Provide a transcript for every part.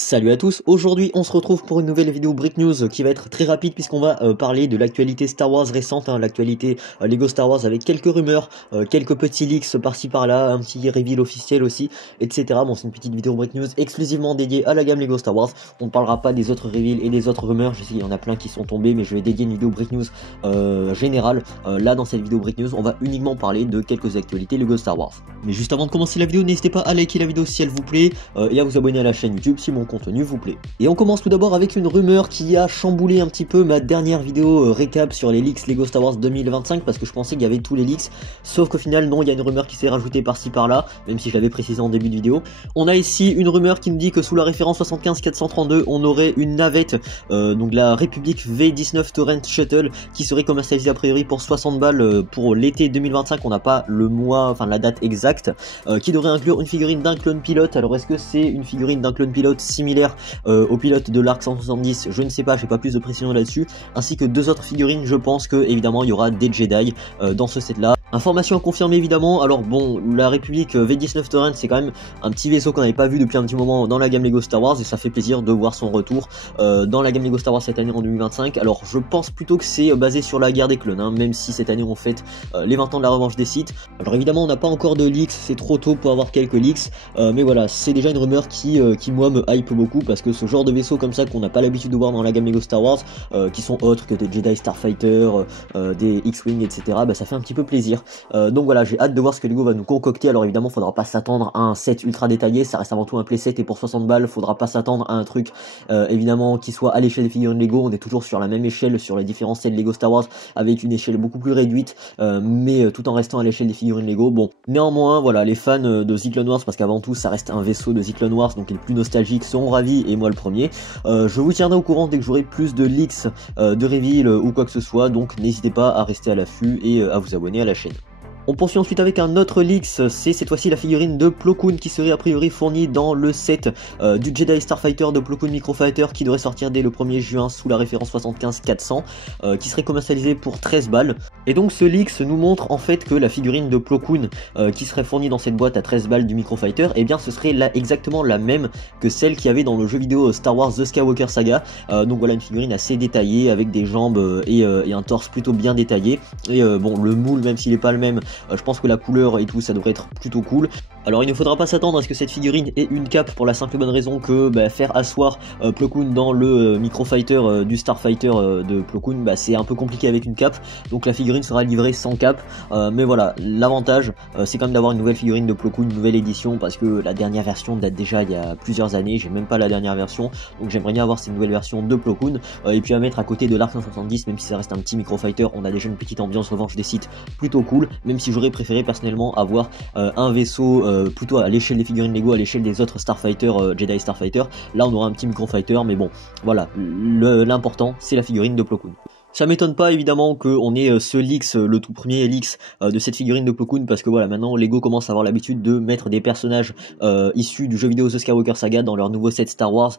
Salut à tous, aujourd'hui on se retrouve pour une nouvelle vidéo Brick News qui va être très rapide puisqu'on va parler de l'actualité Star Wars récente, l'actualité Lego Star Wars avec quelques rumeurs, quelques petits leaks par-ci par-là, un petit reveal officiel aussi, etc. Bon, c'est une petite vidéo Brick News exclusivement dédiée à la gamme Lego Star Wars. On ne parlera pas des autres reveals et des autres rumeurs, je sais qu'il y en a plein qui sont tombés, mais je vais dédier une vidéo Brick News générale. Là dans cette vidéo Brick News, on va uniquement parler de quelques actualités Lego Star Wars. Mais juste avant de commencer la vidéo, n'hésitez pas à liker la vidéo si elle vous plaît et à vous abonner à la chaîne YouTube si mon contenu vous plaît. Et on commence tout d'abord avec une rumeur qui a chamboulé un petit peu ma dernière vidéo récap sur les leaks Lego Star Wars 2025 parce que je pensais qu'il y avait tous les leaks, sauf qu'au final non, il y a une rumeur qui s'est rajoutée par-ci par-là, même si je l'avais précisé en début de vidéo. On a ici une rumeur qui nous dit que sous la référence 75432 on aurait une navette, donc la République V19 Torrent Shuttle qui serait commercialisée a priori pour 60 balles pour l'été 2025, on n'a pas le mois, enfin la date exacte, qui devrait inclure une figurine d'un clone pilote. Alors est-ce que c'est une figurine d'un clone pilote similaire au pilote de l'Arc 170, je ne sais pas, j'ai pas plus de précision là-dessus, ainsi que deux autres figurines. Je pense que évidemment il y aura des Jedi dans ce set là. Information à confirmer évidemment. Alors bon, la République V19 Torrent c'est quand même un petit vaisseau qu'on n'avait pas vu depuis un petit moment dans la gamme Lego Star Wars et ça fait plaisir de voir son retour dans la gamme Lego Star Wars cette année en 2025. Alors je pense plutôt que c'est basé sur la guerre des clones, hein, même si cette année on fête les 20 ans de la revanche des Sith. Alors évidemment on n'a pas encore de leaks, c'est trop tôt pour avoir quelques leaks, mais voilà, c'est déjà une rumeur qui moi me hype beaucoup parce que ce genre de vaisseau comme ça qu'on n'a pas l'habitude de voir dans la gamme Lego Star Wars, qui sont autres que des Jedi Starfighter, des X-Wing, etc., bah ça fait un petit peu plaisir. Donc voilà, j'ai hâte de voir ce que Lego va nous concocter. Alors évidemment faudra pas s'attendre à un set ultra détaillé, ça reste avant tout un playset et pour 60 balles faudra pas s'attendre à un truc évidemment qui soit à l'échelle des figurines Lego. On est toujours sur la même échelle sur les différents sets Lego Star Wars avec une échelle beaucoup plus réduite, mais tout en restant à l'échelle des figurines Lego. Bon, néanmoins voilà, les fans de The Clone Wars, parce qu'avant tout ça reste un vaisseau de The Clone Wars, donc les plus nostalgiques seront ravis et moi le premier. Je vous tiendrai au courant dès que j'aurai plus de leaks, de reveal ou quoi que ce soit, donc n'hésitez pas à rester à l'affût et à vous abonner à la chaîne. On poursuit ensuite avec un autre leaks, c'est cette fois-ci la figurine de Plo Koon qui serait a priori fournie dans le set du Jedi Starfighter de Plo Koon Microfighter qui devrait sortir dès le 1er juin sous la référence 75400, qui serait commercialisé pour 13 balles. Et donc ce leaks nous montre en fait que la figurine de Plo Koon qui serait fournie dans cette boîte à 13 balles du Microfighter, et bien ce serait exactement la même que celle qu'il y avait dans le jeu vidéo Star Wars The Skywalker Saga. Donc voilà, une figurine assez détaillée avec des jambes et un torse plutôt bien détaillé. Et bon, le moule, même s'il n'est pas le même, je pense que la couleur et tout ça devrait être plutôt cool. Alors il ne faudra pas s'attendre à ce que cette figurine ait une cape pour la simple et bonne raison que faire asseoir Plo Koon dans le microfighter du Starfighter de Plo Koon, c'est un peu compliqué avec une cape, donc la figurine sera livrée sans cape. Mais voilà, l'avantage c'est quand même d'avoir une nouvelle figurine de Plo Koon, une nouvelle édition, parce que la dernière version date déjà il y a plusieurs années, j'ai même pas la dernière version, donc j'aimerais bien avoir cette nouvelle version de Plo Koon, et puis à mettre à côté de l'Arc 170, même si ça reste un petit microfighter, on a déjà une petite ambiance revanche des sites plutôt cool, même si j'aurais préféré personnellement avoir un vaisseau plutôt à l'échelle des figurines Lego, à l'échelle des autres Starfighter, Jedi Starfighter. Là on aura un petit microfighter, mais bon voilà, l'important c'est la figurine de Plo Koon. Ça m'étonne pas évidemment qu'on ait ce leaks, le tout premier leaks de cette figurine de Plo Koon, parce que voilà, maintenant Lego commence à avoir l'habitude de mettre des personnages issus du jeu vidéo The Skywalker Saga dans leur nouveau set Star Wars,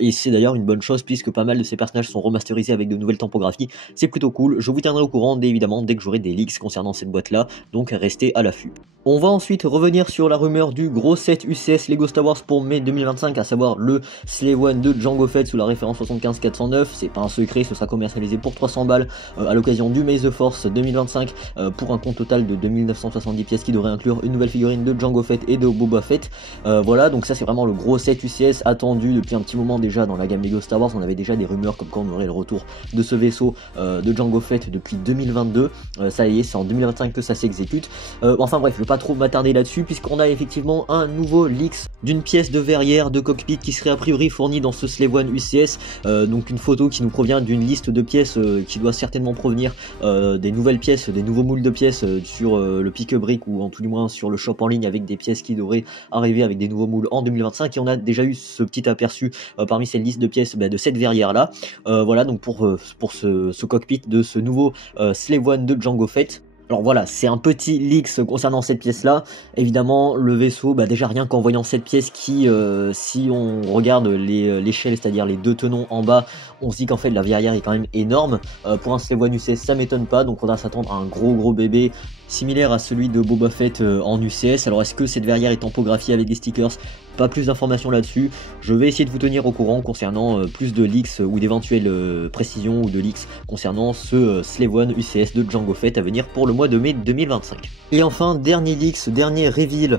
et c'est d'ailleurs une bonne chose puisque pas mal de ces personnages sont remasterisés avec de nouvelles typographies. C'est plutôt cool, je vous tiendrai au courant évidemment dès que j'aurai des leaks concernant cette boîte là, donc restez à l'affût. On va ensuite revenir sur la rumeur du gros set UCS Lego Star Wars pour mai 2025, à savoir le Slave One de Jango Fett sous la référence 75409. C'est pas un secret, ce sera commercialisé pour 300 balles à l'occasion du May the Force 2025 pour un compte total de 2970 pièces qui devrait inclure une nouvelle figurine de Jango Fett et de Boba Fett. Voilà, donc ça c'est vraiment le gros set UCS attendu depuis un petit moment déjà dans la gamme Lego Star Wars. On avait déjà des rumeurs comme quoi on aurait le retour de ce vaisseau de Jango Fett depuis 2022. Ça y est, c'est en 2025 que ça s'exécute. Enfin bref, je vais pas trop m'attarder là-dessus puisqu'on a effectivement un nouveau leaks d'une pièce de verrière de cockpit qui serait a priori fournie dans ce Slave One UCS, donc une photo qui nous provient d'une liste de pièces qui doit certainement provenir des nouvelles pièces, des nouveaux moules de pièces sur le pick-a-brick ou en tout du moins sur le shop en ligne, avec des pièces qui devraient arriver avec des nouveaux moules en 2025, et on a déjà eu ce petit aperçu parmi cette liste de pièces de cette verrière là. Voilà donc pour ce cockpit de ce nouveau Slave One de Jango Fett. Alors voilà, c'est un petit leaks concernant cette pièce-là. Évidemment, le vaisseau, déjà rien qu'en voyant cette pièce qui, si on regarde l'échelle, c'est-à-dire les deux tenons en bas, on se dit qu'en fait la verrière est quand même énorme. Pour un Slave One UCS, ça m'étonne pas, donc on va s'attendre à un gros bébé similaire à celui de Boba Fett en UCS. Alors est-ce que cette verrière est tampographiée avec des stickers? Pas plus d'informations là-dessus. Je vais essayer de vous tenir au courant concernant plus de leaks ou d'éventuelles précisions ou de leaks concernant ce Slave One UCS de Jango Fett à venir pour le mois de mai 2025. Et enfin, dernier leaks, dernier reveal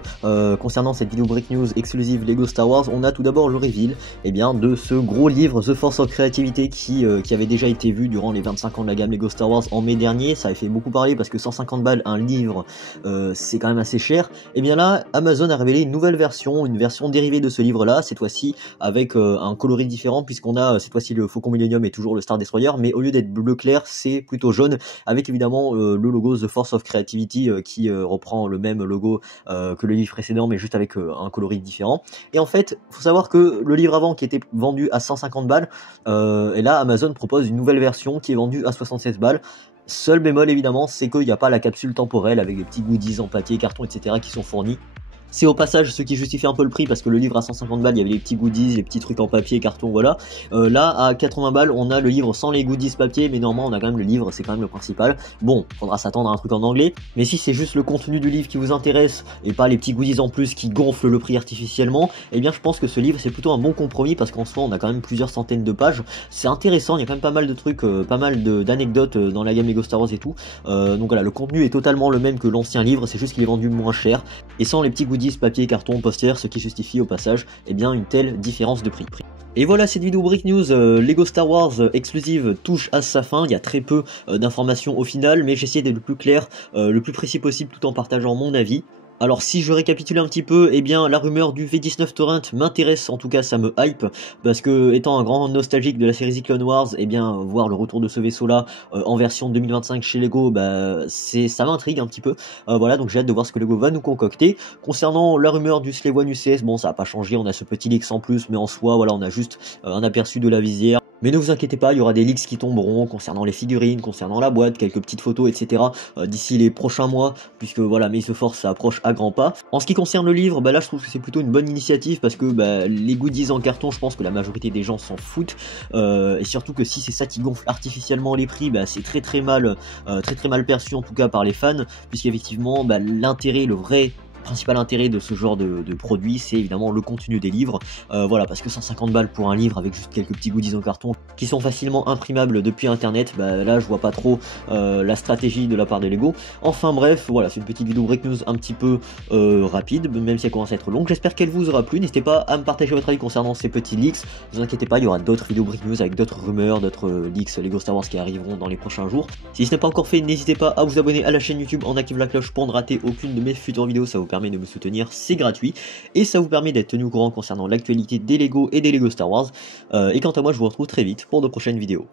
concernant cette vidéo Break News exclusive Lego Star Wars. On a tout d'abord le reveal de ce gros livre The Force of Creativity qui avait déjà été vu durant les 25 ans de la gamme Lego Star Wars en mai dernier. Ça avait fait beaucoup parler parce que 150 balles un livre, c'est quand même assez cher. Et bien là, Amazon a révélé une nouvelle version, une version dérivée de ce livre-là, cette fois-ci avec un coloris différent, puisqu'on a cette fois-ci le Faucon Millennium et toujours le Star Destroyer, mais au lieu d'être bleu clair, c'est plutôt jaune, avec évidemment le logo The Force of Creativity qui reprend le même logo que le livre précédent, mais juste avec un coloris différent. Et en fait, faut savoir que le livre avant qui était vendu à 150 balles, et là Amazon propose une nouvelle version qui est vendue à 76 balles. Seul bémol évidemment, c'est qu'il n'y a pas la capsule temporelle avec des petits goodies en papier, carton, etc. qui sont fournis. C'est au passage ce qui justifie un peu le prix, parce que le livre à 150 balles, il y avait les petits goodies, les petits trucs en papier, carton, voilà. Là, à 80 balles, on a le livre sans les goodies papier, mais normalement, on a quand même le livre, c'est quand même le principal. Bon, faudra s'attendre à un truc en anglais, mais si c'est juste le contenu du livre qui vous intéresse, et pas les petits goodies en plus qui gonflent le prix artificiellement, eh bien, je pense que ce livre, c'est plutôt un bon compromis, parce qu'en soi, on a quand même plusieurs centaines de pages. C'est intéressant, il y a quand même pas mal de trucs, pas mal d'anecdotes dans la gamme Lego Star Wars et tout. Donc voilà, le contenu est totalement le même que l'ancien livre, c'est juste qu'il est vendu moins cher, et sans les petits goodies papier, carton, poster, ce qui justifie au passage une telle différence de prix. Et voilà, cette vidéo Break News Lego Star Wars exclusive touche à sa fin. Il y a très peu d'informations au final, mais j'essaie d'être le plus clair, le plus précis possible, tout en partageant mon avis. Alors si je récapitule un petit peu, la rumeur du V19 Torrent m'intéresse, en tout cas ça me hype, parce que étant un grand nostalgique de la série The Clone Wars, voir le retour de ce vaisseau là en version 2025 chez Lego, ça m'intrigue un petit peu. Voilà, donc j'ai hâte de voir ce que Lego va nous concocter. Concernant la rumeur du Slave One UCS, bon ça n'a pas changé, on a ce petit leak en plus, mais en soi voilà, on a juste un aperçu de la visière. Mais ne vous inquiétez pas, il y aura des leaks qui tomberont concernant les figurines, concernant la boîte, quelques petites photos, etc. D'ici les prochains mois, puisque voilà, May the Force ça approche à grands pas. En ce qui concerne le livre, là je trouve que c'est plutôt une bonne initiative, parce que les goodies en carton, je pense que la majorité des gens s'en foutent. Et surtout que si c'est ça qui gonfle artificiellement les prix, c'est très mal perçu en tout cas par les fans, puisqu'effectivement l'intérêt, le vrai principal intérêt de ce genre de produit, c'est évidemment le contenu des livres. Voilà, parce que 150 balles pour un livre avec juste quelques petits goodies en carton qui sont facilement imprimables depuis internet, là je vois pas trop la stratégie de la part de Lego. Enfin bref, voilà, c'est une petite vidéo Break News un petit peu rapide, même si elle commence à être longue. J'espère qu'elle vous aura plu. N'hésitez pas à me partager votre avis concernant ces petits leaks. Ne vous inquiétez pas, il y aura d'autres vidéos Break News avec d'autres rumeurs, d'autres leaks Lego Star Wars qui arriveront dans les prochains jours. Si ce n'est pas encore fait, n'hésitez pas à vous abonner à la chaîne YouTube en activant la cloche pour ne rater aucune de mes futures vidéos. Ça vous permet de me soutenir, c'est gratuit, et ça vous permet d'être tenu au courant concernant l'actualité des Lego et des Lego Star Wars. Et quant à moi, je vous retrouve très vite pour de prochaines vidéos.